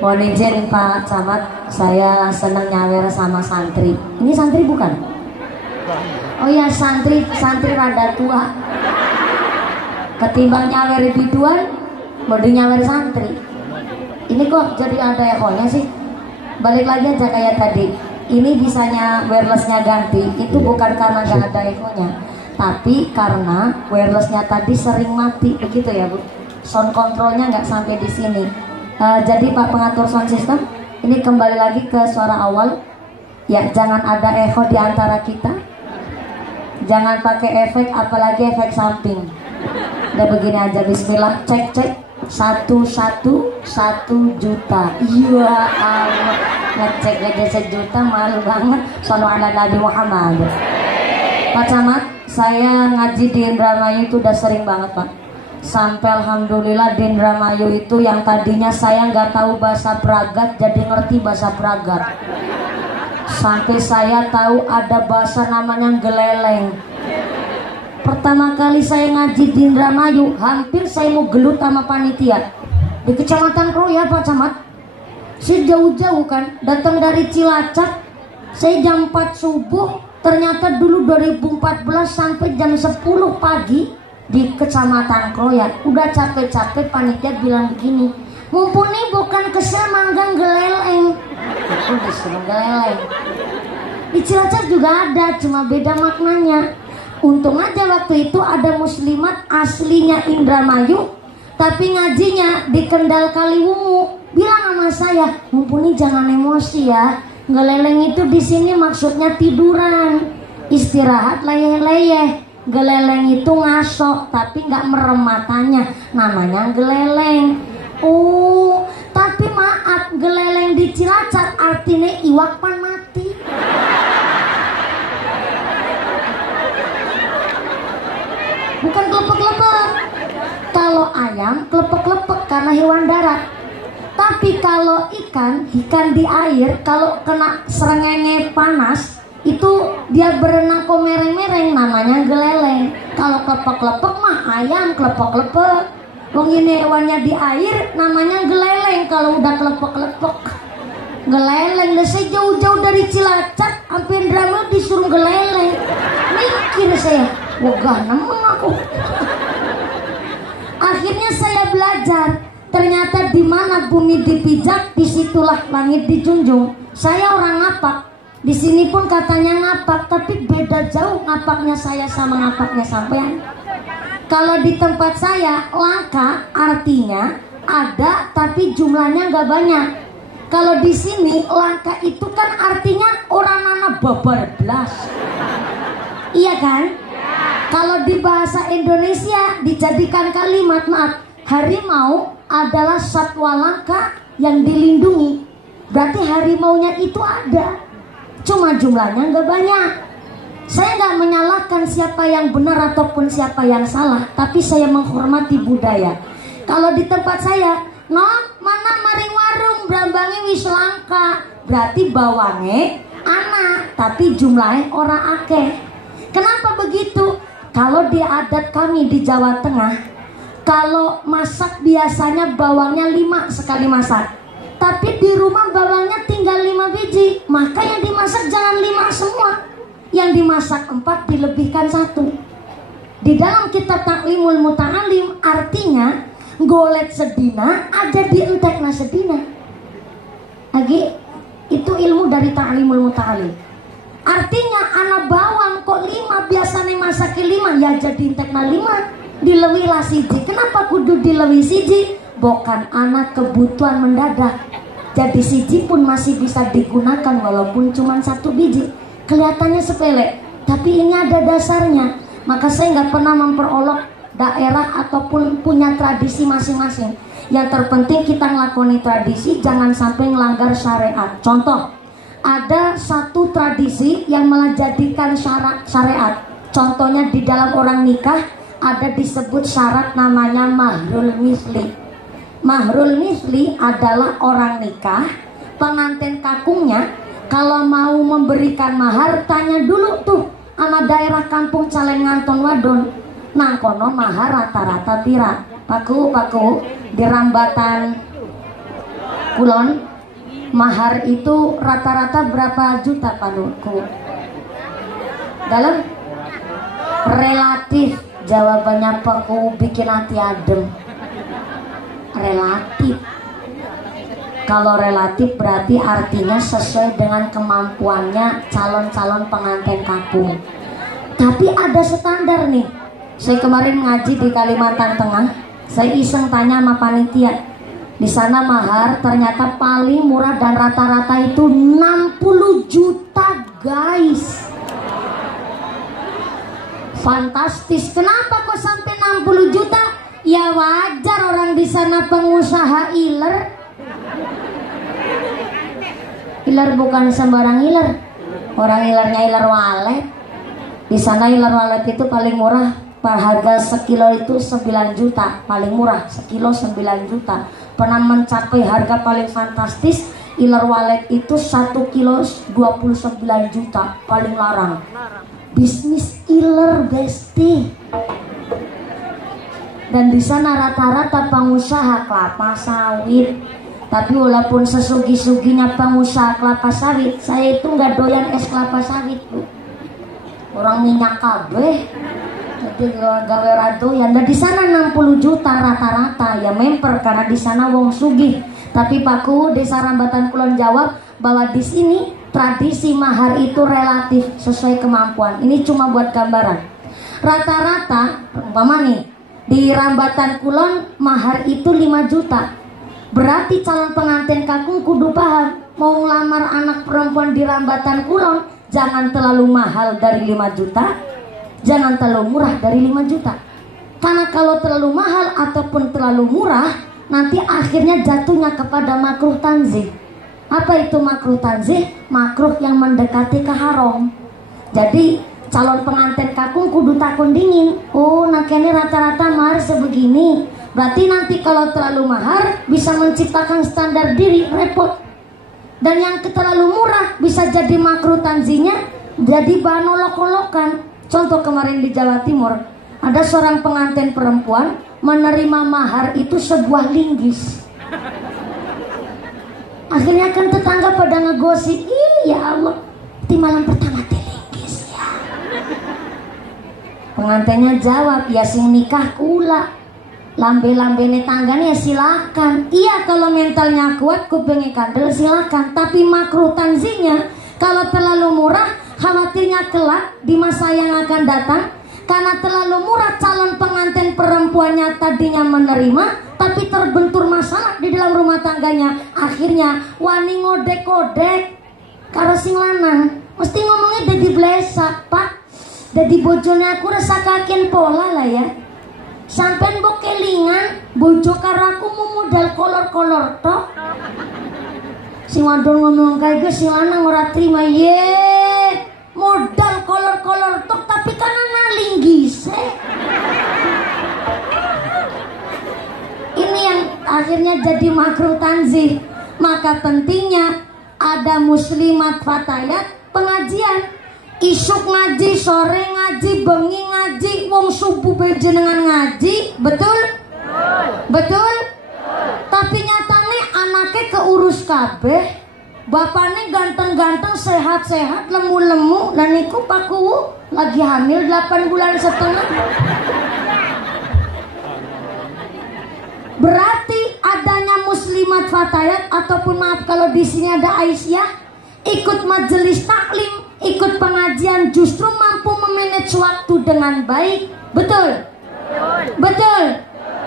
Mohon izin Pak Camat, saya senang nyawer sama santri. Ini santri bukan? Oh iya, santri rada tua. Ketimbang nyawer biduan, mau nyawer santri. Ini kok jadi ada ekornya sih? Balik lagi aja kayak tadi. Ini bisanya wirelessnya ganti, itu bukan karena gak ada ekornya, tapi karena wirelessnya tadi sering mati, begitu ya Bu. Sound controlnya nggak sampai di sini. Jadi Pak pengatur sound system, ini kembali lagi ke suara awal. Ya, jangan ada echo di antara kita. Jangan pakai efek, apalagi efek samping. Udah begini aja, bismillah, cek 1 juta. Iya Allah, ngecek aja 1 juta malu banget. Shallu ala Nabi Muhammad. Pak Camat, saya ngaji di Indramayu itu udah sering banget Pak. Sampai alhamdulillah di Indramayu itu yang tadinya saya nggak tahu bahasa Pragat jadi ngerti bahasa Pragat. Sampai saya tahu ada bahasa namanya geleleng. Pertama kali saya ngaji di Indramayu, hampir saya mau gelut sama panitia di Kecamatan Kroya Pak Camat. Saya jauh-jauh kan, datang dari Cilacap. Saya jam 4 subuh, ternyata dulu 2014 sampai jam 10 pagi di Kecamatan Kroya. Udah capek-capek panitia bilang begini, mumpuni bukan kesel manggang geleleng. Itu disuruh geleleng. Di Cilacap juga ada, cuma beda maknanya. Untung aja waktu itu ada muslimat aslinya Indramayu, tapi ngajinya di Kendal Kaliwungu. Bilang sama saya, mumpuni jangan emosi ya. Geleleng itu di sini maksudnya tiduran, istirahat leyeh-leyeh. Geleleng itu ngasok, tapi nggak merem matanya, namanya geleleng. Oh, tapi maaf, geleleng di Cilacap artinya iwak pan mati. Bukan klepek-klepek. Kalau ayam klepek-klepek karena hewan darat. Tapi kalau ikan di air, kalau kena serengenge panas, itu dia berenang kok mereng-mereng, namanya geleleng. Kalau klepek-klepek mah ayam klepek-klepek. Wong ini hewannya di air, namanya geleleng. Kalau udah klepek-klepek, geleleng. Lah saya jauh-jauh dari Cilacap sampai Indramayu disuruh geleleng. Mikir saya, wah nemen aku. Akhirnya saya belajar, ternyata di mana bumi dipijak, disitulah langit dijunjung. Saya orang ngapak, di sini pun katanya ngapak, tapi beda jauh ngapaknya saya sama ngapaknya sampean. Kalau di tempat saya langka artinya ada, tapi jumlahnya nggak banyak. Kalau di sini langka itu kan artinya orang anak babar belas. Iya kan? Kalau di bahasa Indonesia dijadikan kalimat, maaf, harimau adalah satwa langka yang dilindungi. Berarti harimaunya itu ada, cuma jumlahnya nggak banyak. Saya nggak menyalahkan siapa yang benar ataupun siapa yang salah, tapi saya menghormati budaya. Kalau di tempat saya, non mana maring warung brambange wis langka, berarti bawange anak, tapi jumlahnya orang akeh. Kenapa begitu? Kalau di adat kami di Jawa Tengah, kalau masak biasanya bawangnya 5 sekali masak. Tapi di rumah bawangnya tinggal 5 biji, maka yang dimasak jangan 5 semua. Yang dimasak 4 dilebihkan 1. Di dalam kitab Ta'limul Muta'alim artinya golet sedina aja dientekna sedina. Lagi itu ilmu dari Ta'limul Muta'alim. Artinya anak bawang kok 5 biasanya masaki 5, ya jadi entekna 5 dilewi lah siji. Kenapa kudu dilewi siji? Bukan anak kebutuhan mendadak. Jadi siji pun masih bisa digunakan walaupun cuma 1 biji. Kelihatannya sepele, tapi ini ada dasarnya. Maka saya nggak pernah memperolok daerah ataupun punya tradisi masing-masing. Yang terpenting kita ngelakoni tradisi, jangan sampai ngelanggar syariat. Contoh, ada satu tradisi yang malah jadikan syariat. Contohnya di dalam orang nikah ada disebut syarat namanya mahrul misli. Mahrul misli adalah orang nikah, pengantin kakungnya kalau mau memberikan mahar tanya dulu tuh sama daerah kampung Caleng Nganton Wadon. Nangkono mahar rata-rata pira. Paku di rambatan Kulon mahar itu rata-rata berapa juta Pak Duku? Dalam relatif jawabannya Paku bikin hati adem. Relatif. Kalau relatif berarti artinya sesuai dengan kemampuannya calon-calon pengantin kakung. Tapi ada standar nih. Saya kemarin ngaji di Kalimantan Tengah. Saya iseng tanya sama panitia. Di sana mahar ternyata paling murah dan rata-rata itu 60 juta guys. Fantastis. Kenapa kok sampai 60 juta? Ya wajar orang di sana pengusaha iler. Iler bukan sembarang iler. Orang ilernya iler walet. Di sana iler walet itu paling murah. Harga sekilo itu 9 juta. Paling murah sekilo 9 juta. Pernah mencapai harga paling fantastis iler walet itu 1 kilo 29 juta. Paling larang. Bisnis iler besti. Dan di sana rata-rata pengusaha kelapa sawit. Tapi walaupun sesugi-suginya pengusaha kelapa sawit, saya itu nggak doyan es kelapa sawit, Bu. Orang minyak kabeh. Jadi gawe radoyan. Dan di sana 60 juta rata-rata ya memper karena di sana wong sugih. Tapi Paku Desa Rambatan Kulon jawab bahwa di sini tradisi mahar itu relatif sesuai kemampuan. Ini cuma buat gambaran. Rata-rata, umpama nih, di Rambatan Kulon mahar itu 5 juta. Berarti calon pengantin kakung kudu paham, mau ngelamar anak perempuan di Rambatan Kulon, jangan terlalu mahal dari 5 juta, jangan terlalu murah dari 5 juta. Karena kalau terlalu mahal ataupun terlalu murah, nanti akhirnya jatuhnya kepada makruh tanzih. Apa itu makruh tanzih? Makruh yang mendekati ke haram. Jadi calon pengantin kakung kudu takun dingin. Oh, nah ini rata-rata mahar sebegini. Berarti nanti kalau terlalu mahar bisa menciptakan standar diri, repot. Dan yang terlalu murah bisa jadi makruh tanzinya, jadi bahan olok-olokan. Contoh kemarin di Jawa Timur, ada seorang pengantin perempuan menerima mahar itu sebuah linggis. Akhirnya kan tetangga pada ngegosip, ih ya Allah, di malam pertama teh linggis ya. Pengantinnya jawab, ya sing nikah kula. Lambe-lambene tangganya silakan. Iya kalau mentalnya kuat, kupingnya kandel silakan. Tapi makruh tanzinya, kalau terlalu murah, khawatirnya kelak di masa yang akan datang. Karena terlalu murah calon pengantin perempuannya tadinya menerima, tapi terbentur masalah di dalam rumah tangganya. Akhirnya wani ngodek-kodek karo sing lanang. Mesti ngomongnya dadi blesak, Pak. Dadi bojone aku rasa kaken pola lah ya. Sampai mbok kelingan bojo karo aku mau modal kolor-kolor tok. Sing wadon ngomong kayak gue, sing lanang ora trima. Ye, modal kolor-kolor tok tapi kan ana linggise. Ini yang akhirnya jadi makruh tanzih. Maka pentingnya ada muslimat fatayat pengajian. Isuk ngaji, sore ngaji, bengi ngaji, wong subuh bejenengan ngaji, betul? Betul? Tapi nyatanya anaknya keurus kabeh, bapaknya ganteng-ganteng, sehat-sehat, lemu-lemu, dan iku Paku lagi hamil 8 bulan setengah. Berarti adanya muslimat fatayat ataupun maaf kalau di sini ada Aisyah ikut majelis taklim, ikut pengajian justru mampu memanage waktu dengan baik. Betul? Betul.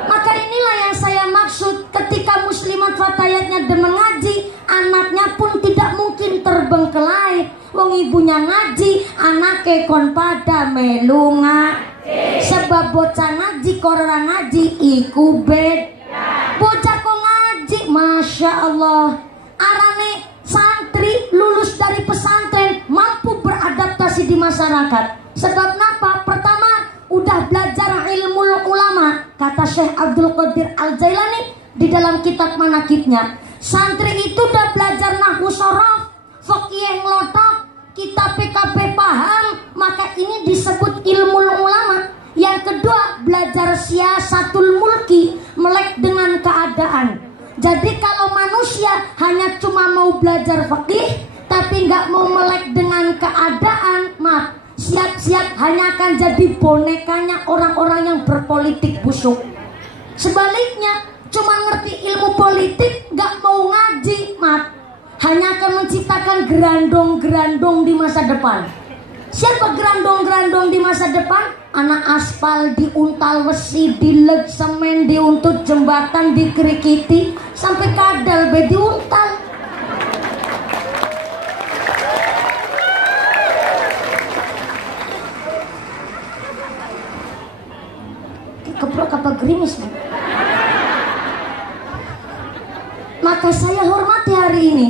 Maka inilah yang saya maksud ketika muslimat fatayatnya demen ngaji, anaknya pun tidak mungkin terbengkelai. Wong ibunya ngaji, anaknya kon pada melu ngaji. Sebab bocah ngaji korang ngaji iku beda. Bocah kok ngaji, Masya Allah. Arane santri lulus dari pesantren mampu beradaptasi di masyarakat. Sebab kenapa? Pertama, udah belajar ilmu ulama. Kata Syekh Abdul Qadir Al-Jailani di dalam kitab manakibnya, santri itu udah belajar nahwu sorof, fikih ngelotok, kitab PKP paham, maka ini disebut ilmu ulama. Yang kedua, belajar siasatul mulki, melek dengan keadaan. Jadi kalau manusia manusia hanya cuma mau belajar fikih tapi nggak mau melek dengan keadaan, maaf, siap-siap hanya akan jadi bonekanya orang-orang yang berpolitik busuk. Sebaliknya, cuma ngerti ilmu politik nggak mau ngaji, maaf, hanya akan menciptakan gerandong-gerandong di masa depan. Siapa gerandong-gerandong di masa depan? Anak aspal, diuntal besi, dileg semen, diuntut jembatan, dikerikiti, sampai kadal be diuntal. Keprok apa gerimis? Maka saya hormati hari ini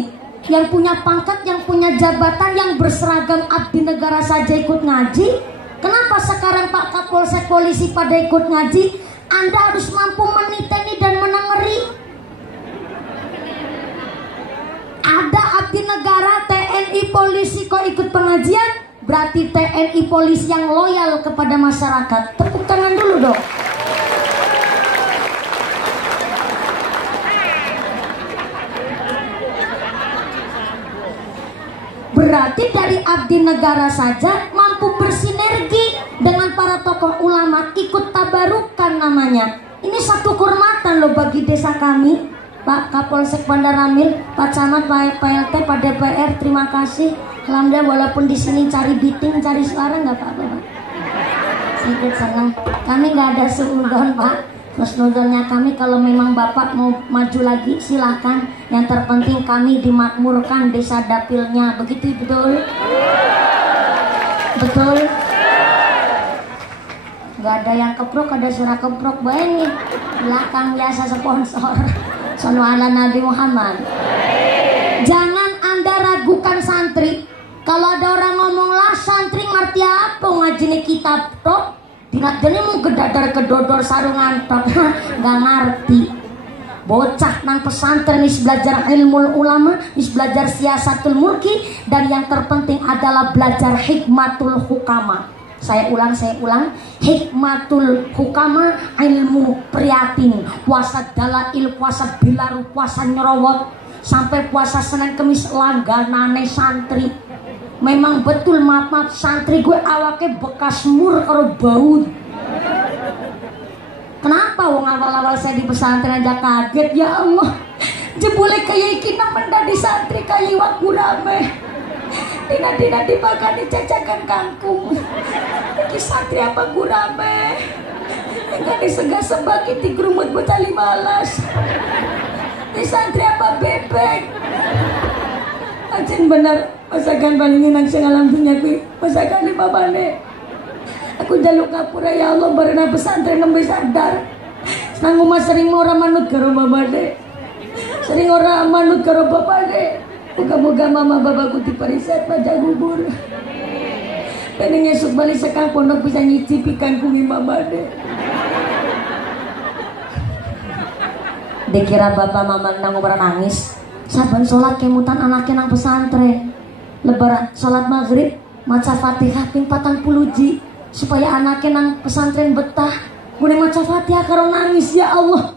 yang punya pangkat, yang punya jabatan, yang berseragam abdi negara saja ikut ngaji. Kenapa sekarang Pak Kapolsek polisi pada ikut ngaji? Anda harus mampu meniteni dan menengeri. Ada abdi negara, TNI, polisi kok ikut pengajian, berarti TNI polisi yang loyal kepada masyarakat. Tepuk tangan dulu dong. Berarti dari abdi negara saja mampu bersinergi dengan para tokoh ulama, ikut tabarukan namanya. Ini satu kehormatan loh bagi desa kami. Pak Kapolsek Bandar Ramil, Pak Camat, Pak PLT, Pak DPR, terima kasih. Alhamdulillah walaupun di sini cari biting, cari suara nggak apa-apa, Pak. Sedikit senang. Kami nggak ada suudon, Pak. Husnudonnya kami, kalau memang Bapak mau maju lagi silahkan. Yang terpenting kami dimakmurkan desa dapilnya. Begitu betul? Betul? Gak ada yang keprok, ada suara keprok banget. Belakang biasa sponsor. Sallu ala Nabi Muhammad. Jangan Anda ragukan santri. Kalau ada orang ngomong lah santri ngerti apa ngaji nih kitab tok, tidak jadi mau gedadar kedodor sarungan tok. Gak ngerti. Bocah nang pesantren is belajar ilmu ulama, is belajar siasatul mulki, dan yang terpenting adalah belajar hikmatul hukama. Saya ulang, hikmatul hukama, ilmu prihatin, puasa dalail, puasa bilaru, puasa nyerowot, sampai puasa Senin Kemis langganane santri. Memang betul, maaf santri gue awake bekas mur karo bau. Kenapa wong awal-awal saya di pesantren aja kaget, ya Allah. Jebule kaya iki menjadi santri kaya waku rame. Dina-dina dipakani cacakan kangkung. Iki santri apa gurame. Enggak disegah sebagi di grumut bocah 15. Di santri apa bebek. Ajen bener masakan paling nang sing alam dunya kuwi masakan di babane. Aku jaluk kapura ya Allah barena pesantren nembe sadar. Nang omah sering ora manut karo babane. Sering ora manut karo bapake. Moga-moga mama babaku dipariset pajak bubur. Pengen esuk balik sekang pondok bisa nyicipi kangkung babane. Dikira bapak mama nang ora nangis. Saban sholat kemutan anaknya nang pesantren. Lebaran sholat maghrib maca Fatihah ping 40 ji supaya anaknya nang pesantren betah. Gune maca Fatihah karo nangis, ya Allah.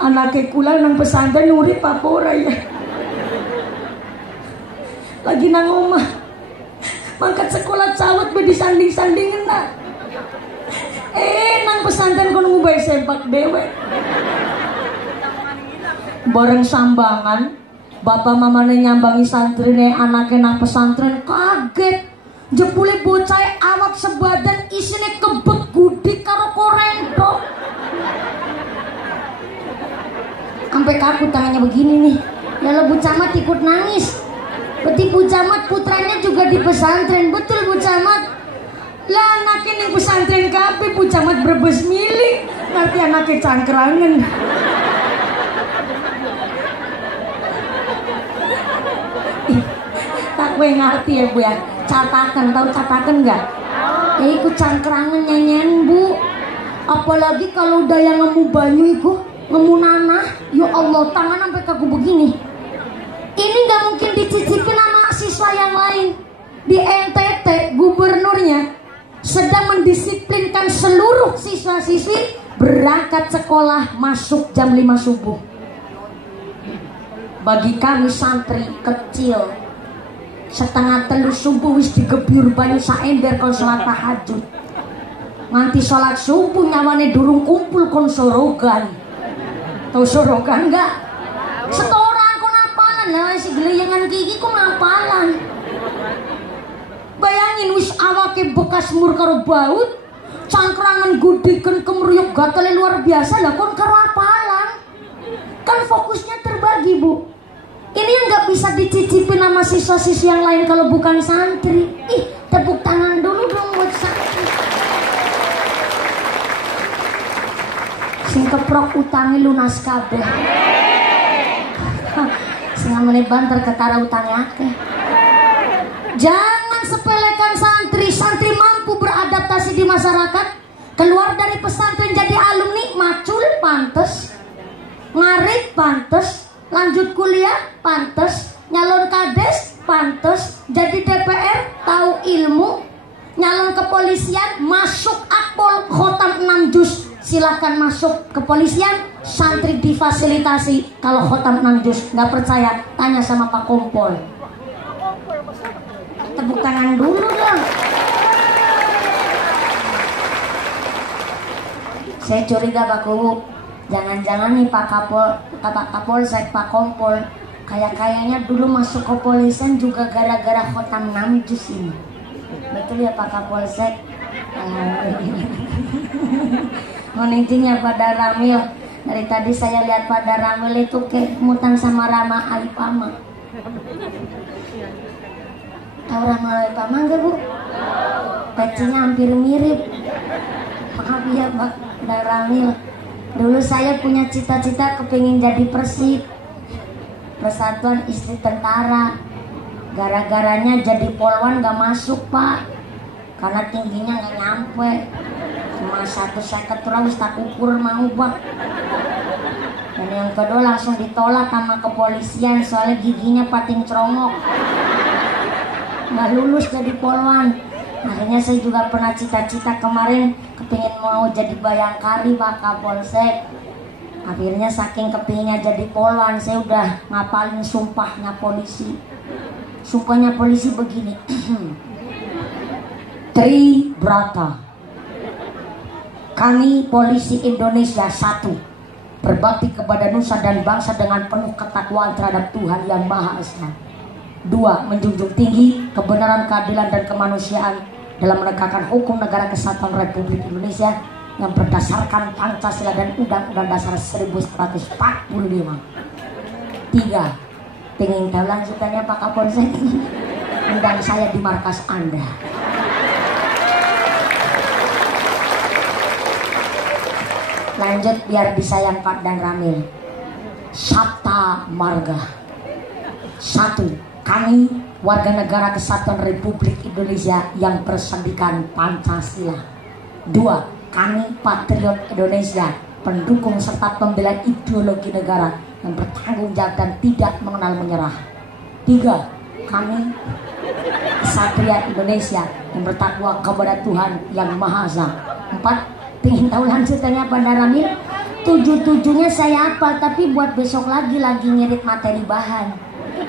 Anaknya kula nang pesantren urip apa ora ya. Lagi nang omah mangkat sekolah cawet be disanding-sandingen nak. Nang pesantren kono ngubah sempak dewe. Bareng sambangan bapak mamane nyambangi santrine anaknya nang pesantren kaget. Jebule bocah awak sebadan isine kebek gudik karo korento. Sampai kaku tangannya begini nih. Ya lo Bu Camat ikut nangis. Berarti Bu Camat putranya juga di pesantren. Betul Bu Camat. Lah anaknya nih pesantren kabeh Bu Camat Brebes milih. Ngerti anaknya cangkrangan. Tak gue ngerti ya Bu ya. Catakan, tahu catakan nggak? Ya ikut cangkrangan nyanyian Bu. Apalagi kalau udah yang ngemu banyu itu, ngemu nanah. Ya Allah, tangan sampai kaku begini. Ini nggak mungkin dicicipin sama siswa yang lain. Di NTT gubernurnya sedang mendisiplinkan seluruh siswa-siswi berangkat sekolah masuk jam 5 subuh. Bagi kami santri kecil, setengah telu subuh wis digebyur banyu saember kon salat tahajud. Nganti salat subuh nyawane durung kumpul kon sorogan. Tau sorogan enggak? Setoran kon apalan lah si geleyengan gigi kon apalan. Bayangin wis awake bekas mur karo baut, cangkrangan gudiken kemruyuk gatele luar biasa lah kon karo apalan. Kan fokusnya terbagi, Bu. Ini yang nggak bisa dicicipin sama siswa-siswi yang lain kalau bukan santri. Ih, tepuk tangan dulu dong buat santri. Sing keprok utangi lunas kabeh. Sing amene banter ketara utangnya akeh. Jangan sepelekan santri. Santri mampu beradaptasi di masyarakat. Keluar dari pesantren jadi alumni, macul pantes, ngarit pantes, lanjut kuliah pantes, nyalon kades pantes, jadi DPR tahu ilmu, nyalon kepolisian masuk akpol khotam 6 juz, silahkan masuk kepolisian, santri difasilitasi kalau khotam 6 juz. Nggak percaya tanya sama Pak Kompol. Tepuk tangan dulu dong. Saya curiga Pak Kubu, jangan-jangan nih Pak Kapolsek, Pak Kompol, kayaknya dulu masuk kepolisian juga gara-gara khotam 6 juz ini. Betul ya Pak Kapolsek? Meningginya pada Ramil. Dari tadi saya lihat pada Ramil itu kayak mutan sama Rama Alipama. Tahu Rama Alipama enggak, Bu? Pecinya hampir mirip. Maaf ya Pak Ramil. Dulu saya punya cita-cita kepingin jadi Persib, Persatuan Istri Tentara. Gara-garanya jadi polwan gak masuk Pak, karena tingginya gak nyampe. Cuma 1,50 terus tak ukur mau Pak. Dan yang kedua langsung ditolak sama kepolisian soalnya giginya pating cerongok, gak lulus jadi polwan. Akhirnya saya juga pernah cita-cita kemarin kepingin mau jadi bayangkari Pak Kapolsek. Akhirnya saking kepinginnya jadi polwan, saya udah ngapalin sumpahnya polisi. Sumpahnya polisi begini. Tri Brata, kami polisi Indonesia 1, berbakti kepada nusa dan bangsa dengan penuh ketakwaan terhadap Tuhan Yang Maha Esa. 2, menjunjung tinggi kebenaran, keadilan dan kemanusiaan dalam menegakkan hukum negara kesatuan Republik Indonesia yang berdasarkan Pancasila dan Undang-Undang Dasar 1945. 3, pengen tahu lanjutannya Pak Kapolsek? Undang saya di markas Anda. Lanjut biar disayang Pak dan Ramil. Sabta Marga. 1, kami warga negara kesatuan Republik Indonesia yang bersendikan Pancasila. 2, kami patriot Indonesia, pendukung serta pembela ideologi negara yang bertanggung jawab dan tidak mengenal menyerah. 3, kami kesatria Indonesia yang bertakwa kepada Tuhan Yang Maha Esa. 4, pengen tahu lanjutannya pada Ramil? 7-7-nya saya hafal, tapi buat besok lagi ngirit materi bahan.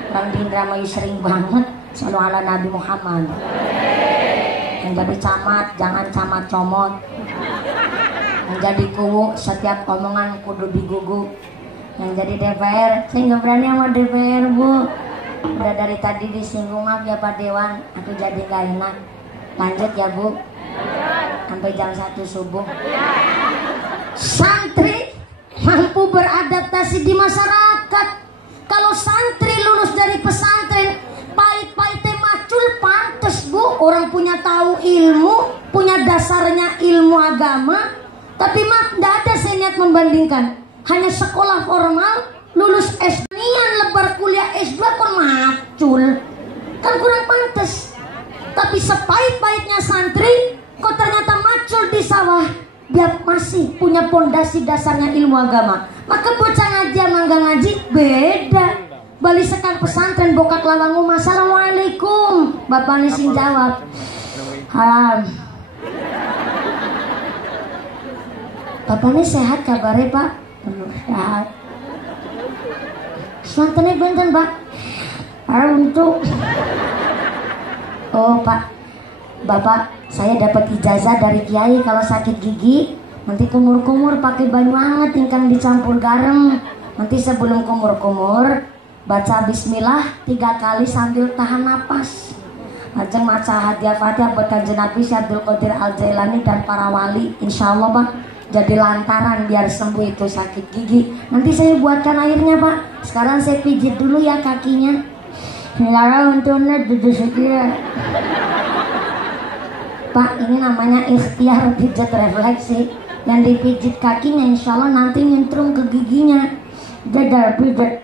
Bang Dindra Mayu sering banget selalu ala Nabi Muhammad. Yang jadi camat jangan camat comot, yang jadi kuwu setiap omongan kudu digugu. Yang jadi DPR saya nggak berani sama DPR Bu, udah dari tadi disinggung. Maaf ya Pak Dewan, aku jadi gak enak. Lanjut ya Bu, sampai jam 1 subuh. Santri mampu beradaptasi di masyarakat. Kalau santri lulus dari pesantren, pahit-pahitnya macul pantes Bu. Orang punya tahu ilmu, punya dasarnya ilmu agama. Tapi maaf, tidak ada saya niat membandingkan. Hanya sekolah formal, lulus S2, lebar kuliah S2 kon macul, kan kurang pantes. Tapi sepahit-pahitnya santri, kok ternyata macul di sawah, dia masih punya pondasi dasarnya ilmu agama. Maka bocah ngaji sama enggak ngaji beda. Bali sekang pesantren bokak lawang umah, assalamualaikum. Bapak sing jawab haram. Bapak sehat kabarnya Pak? Sehat. Suantene benten Pak. Untuk. Oh Pak, Bapak, saya dapat ijazah dari Kiai kalau sakit gigi nanti kumur-kumur pakai banyu hangat ingkang dicampur garam. Nanti sebelum kumur-kumur baca bismillah 3 kali sambil tahan napas. Lajeng maca hadiah Fatihah buat Kanjeng Nabi Abdul Qadir Al Jailani dan para wali. Insya Allah Pak, jadi lantaran biar sembuh itu sakit gigi. Nanti saya buatkan airnya Pak. Sekarang saya pijit dulu ya kakinya. Lara untungnya duduk sekian. Pak, ini namanya ikhtiar pijat refleksi. Yang dipijit kakinya insya Allah nanti nyentrum ke giginya. Jadar pijat.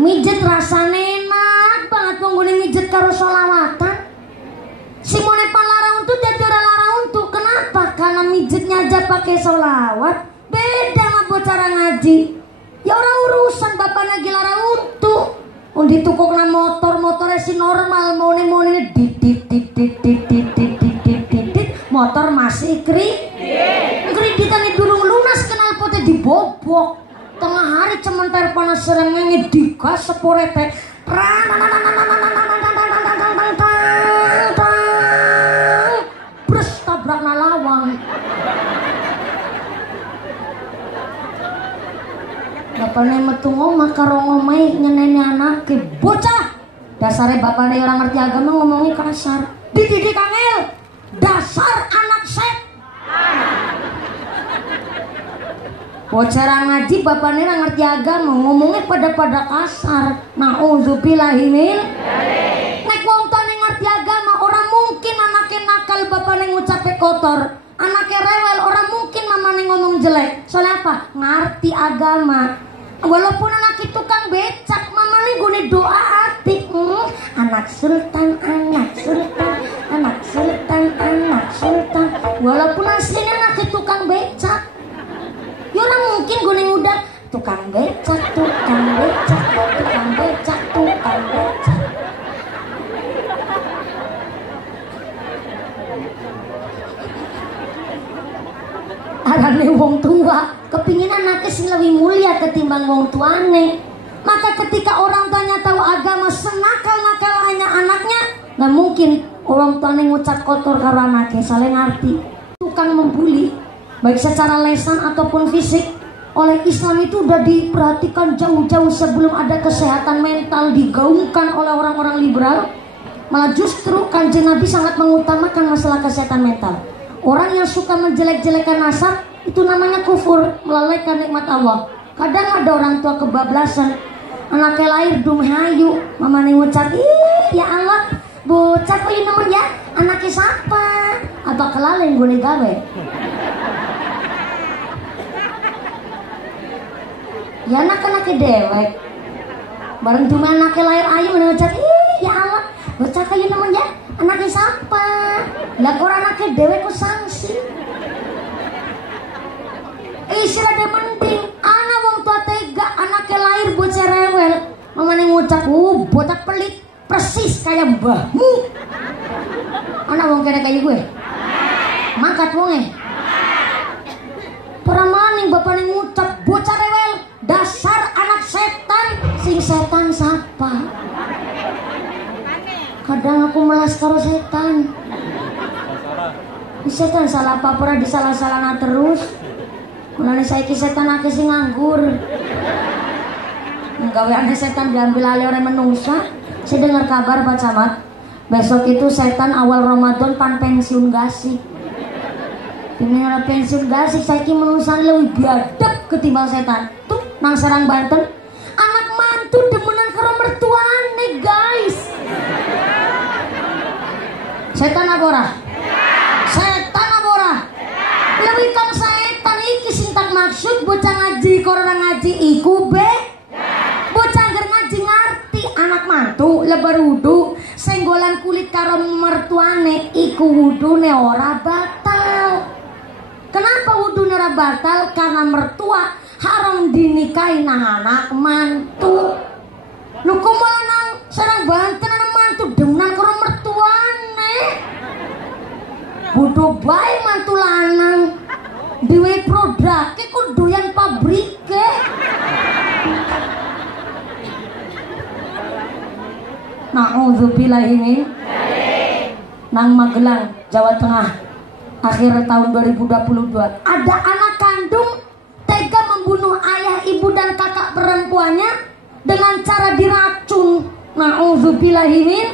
Mijet rasanya enak banget mengguni mijet karo solawatan. Si monepan larang untuk jadi orang larang untuk. Kenapa? Karena mijetnya aja pakai solawat. Beda sama cara ngaji. Ya orang urusan bapaknya gila larang untuk. Undi tukokna motornya si normal mone dit motor masih kreditannya durung lunas kenal potnya dibobok tengah hari cementar panas serengenge digas seporete bres tabrak nalawang. Bapaknya metu ngomah karo ngomai nyeneni anak ke bocah. Dasarnya bapaknya orang ngerti agama ngomongnya kasar. Dididik angel. Dasar anak set. Bocah ngaji bapaknya orang ngerti agama ngomongnya pada kasar. Nauzubillahimin. Nek wong tane ngerti agama orang mungkin anaknya nakal bapaknya ngucapnya kotor. Anaknya rewel orang mungkin mamanya ngomong jelek. Soalnya apa? Ngerti agama. Walaupun anak itu tukang becak, mamanya gune doa atik. Anak sultan, anak sultan, anak sultan, anak sultan. Walaupun aslinya anak itu tukang becak. Ya orang mungkin gune udah tukang becak, tukang becak, tukang becak, tukang becak. Arane wong tua kepingin anaknya sing lebih mulia ketimbang wong tuane. Maka ketika orang tuanya tahu agama senakal-nakalnya anaknya, nggak mungkin orang tuanya ngucap kotor karo anaknya. Saling ngerti. Tukang membuli baik secara lesan ataupun fisik oleh Islam itu udah diperhatikan jauh-jauh sebelum ada kesehatan mental digaungkan oleh orang-orang liberal. Malah justru Kanjeng Nabi sangat mengutamakan masalah kesehatan mental. Orang yang suka menjelek-jelekan nasab itu namanya kufur, melalaikan nikmat Allah. Kadang ada orang tua kebablasan, anaknya lahir dumhayu, mamanya ngucap, ih ya Allah, bocah kok ini namanya ya, anaknya siapa? Apa kelalen gue gawe? Ya anak-anaknya dewek. Bareng cuma anaknya lahir ayu, ngucap, ih ya Allah, bocah kok ini namanya ya, anaknya siapa? Lah kok anaknya dewek kok sanksi? Istilahnya mending anak wong tua tega anaknya lahir bocah rewel, mamanya ngucap, bocah pelit persis kayak mbahmu. Anak wong kene kayak gue, mangkat wonge. Para maning bapaknya ngucap bocah rewel, dasar anak setan, sing setan siapa? Kadang aku melas karo setan. Setan salah apa pernah disalah-salahna terus. Mulane saiki setan akeh sing nganggur. Nggawe aneh setan diambil alih oleh menungsa. Saya dengar kabar Pak Camat, besok itu setan awal Ramadan pan pensiun gasik. Ini ada pensiun gasik saiki menungsa lebih biadab ketimbang setan. Tuh nang Serang Banten, anak mantu demenan karo mertuane, guys. Setan apa ora? Setan apa ora? Lebih kang setan iki sing tak maksud bocah ngaji korang ngaji iku be. Bocah agar ngaji ngerti anak mantu lebar wudu senggolan kulit karo mertuane iku wudune ora batal. Kenapa wudune ora batal? Karena mertua haram dinikahi nang anak mantu. Lu kok malah nang Serang Banten anak mantu demenan karo mertuane. Bodoh bae mantu lanang. Diwe produke kok doyan pabrike. Na'udzubillahi min nang Magelang, Jawa Tengah, akhir tahun 2022. Ada anak kandung tega membunuh ayah, ibu dan kakak perempuannya dengan cara diracun. Na'udzubillahi min.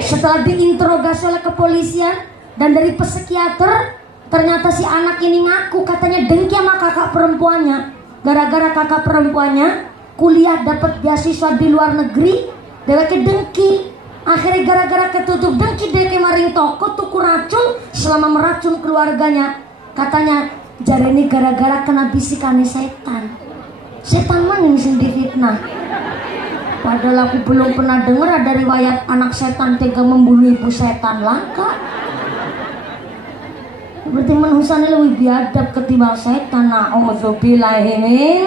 Setelah diinterogasi oleh kepolisian dan dari psikiater, ternyata si anak ini ngaku katanya dengki sama kakak perempuannya. Gara-gara kakak perempuannya kuliah dapat beasiswa di luar negeri, deweke dengki. Akhirnya gara-gara ketutup dengki dia kemarin toko tuku racun, selama meracun keluarganya. Katanya jari ini gara-gara kena bisikannya setan. Setan mana yang difitnah? Padahal aku belum pernah dengar ada riwayat anak setan tega membunuh ibu setan. Langka. Berarti manusia lebih biadab ketimbang setan. Na'udzubillahi min.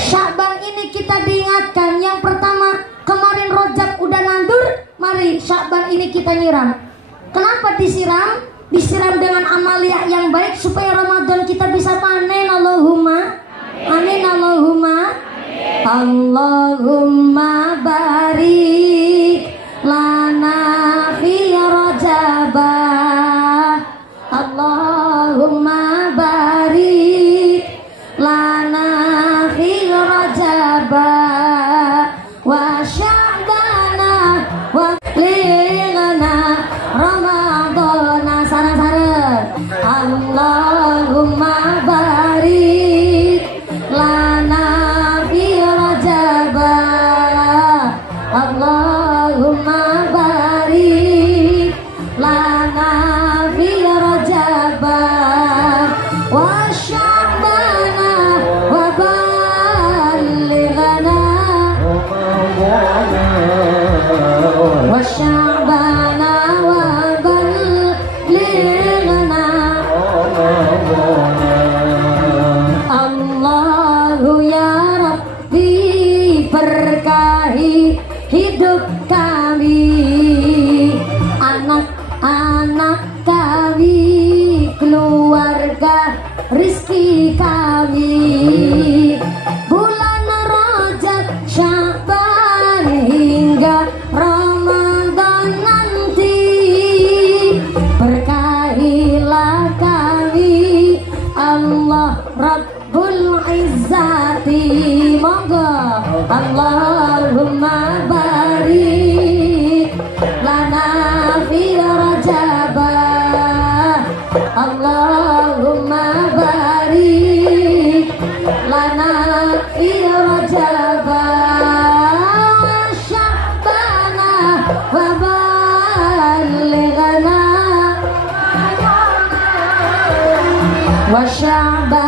Sya'ban ini kita diingatkan. Yang pertama, kemarin Rojab udah nandur, mari Sya'ban ini kita nyiram. Kenapa disiram? Disiram dengan amaliyah yang baik supaya Ramadan kita bisa panen. Allahumma amin. Allahumma Allahumma barik lana fi Rajabah. Allahumma barik lana fi Rajabah wa Sya'bana wa lilana Ramadana. Sarang-sarang Allahumma barik lana fi Rajabah. Allahumma barik lana fi Rajabah wa Sya'bana wa ballighna wa Sya'bana wa ballighna. Allahu ya Rabbi, berkahi hidup kami, anak-anak kami, keluarga, rizki kami. Bulan Rajab, Sya'ban hingga Ramadan nanti, berkahilah kami Allah Rabbul Izzati. Monggo Allahumma barik lana fi Rajabah. Allahumma barik lana fi Rajabah. Sya'bana wa ballighna wa Sya'bana